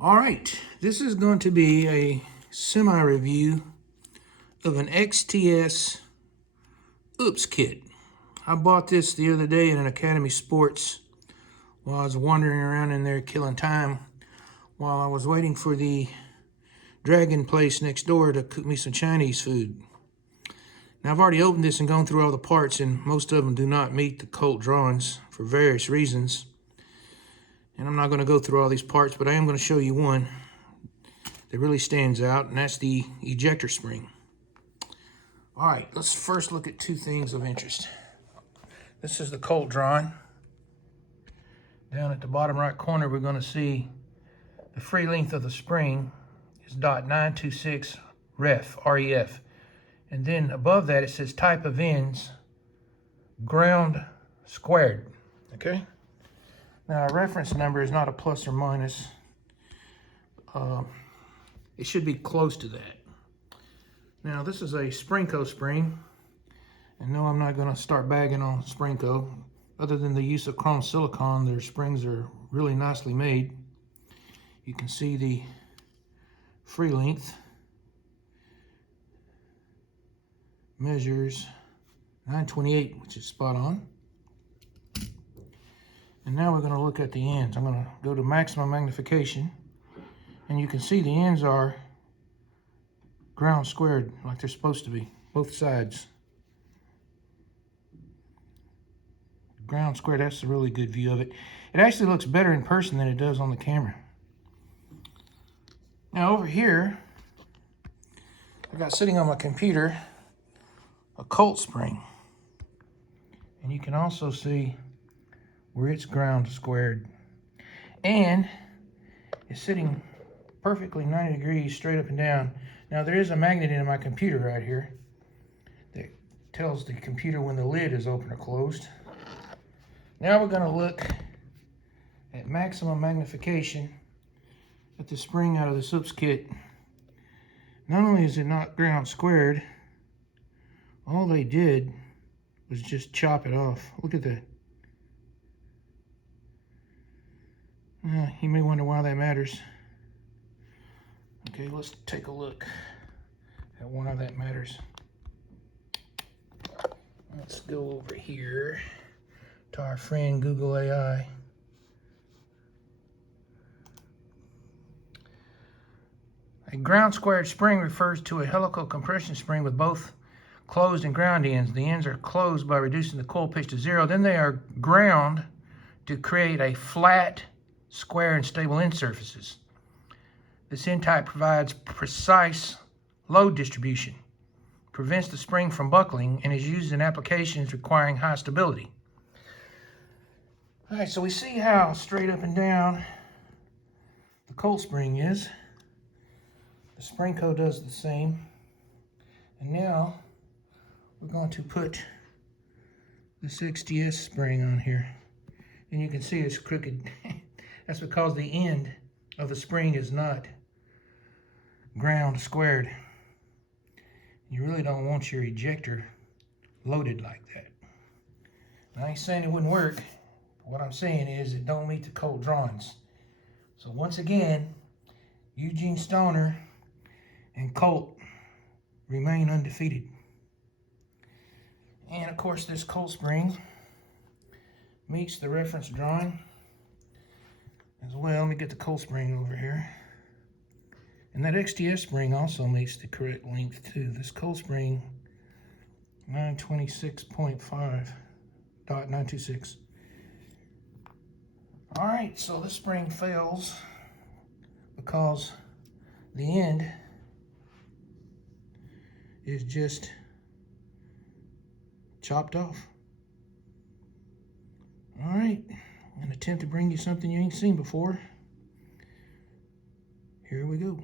All right, this is going to be a semi-review of an XTS Oops kit. I bought this the other day at an Academy Sports while I was wandering around in there killing time while I was waiting for the Dragon place next door to cook me some Chinese food. Now, I've already opened this and gone through all the parts, and most of them do not meet the Colt drawings for various reasons. And I'm not going to go through all these parts, but I am going to show you one that really stands out, and that's the ejector spring. All right, let's first look at two things of interest. This is the Colt drawing. Down at the bottom right corner, we're going to see the free length of the spring is .926 ref, REF. And then above that, it says type of ends, ground squared, okay? Now, a reference number is not a plus or minus. It should be close to that. Now, this is a Springco spring. And no, I'm not going to start bagging on Springco. Other than the use of chrome silicone, their springs are really nicely made. You can see the free length measures 928, which is spot on. And now we're going to look at the ends. I'm going to go to maximum magnification, and you can see the ends are ground squared like they're supposed to be, both sides. Ground squared, that's a really good view of it. It actually looks better in person than it does on the camera. Now over here, I got sitting on my computer a Colt spring. And you can also see where it's ground squared. And it's sitting perfectly 90 degrees straight up and down. Now there is a magnet in my computer right here that tells the computer when the lid is open or closed. Now we're going to look at maximum magnification at the spring out of the Oops kit. Not only is it not ground squared, all they did was just chop it off. Look at that. You may wonder why that matters. Okay, let's take a look at why that matters. Let's go over here to our friend Google AI. A ground squared spring refers to a helical compression spring with both closed and ground ends. The ends are closed by reducing the coil pitch to 0. Then they are ground to create a flat, square, and stable end surfaces. This end type provides precise load distribution, prevents the spring from buckling, and is used in applications requiring high stability. All right, so we see how straight up and down the Colt spring is. The Springco does the same. And now we're going to put this XTS spring on here. And you can see it's crooked. That's because the end of the spring is not ground squared. You really don't want your ejector loaded like that. And I ain't saying it wouldn't work. But what I'm saying is it don't meet the Colt drawings. So once again, Eugene Stoner and Colt remain undefeated. And of course, this Colt spring meets the reference drawing as well. Let me get the Colt spring over here. And that XTS spring also meets the correct length too. This Colt spring, 926.5.926. All right, so this spring fails because the end is just chopped off. All right, I'm gonna attempt to bring you something you ain't seen before. Here we go.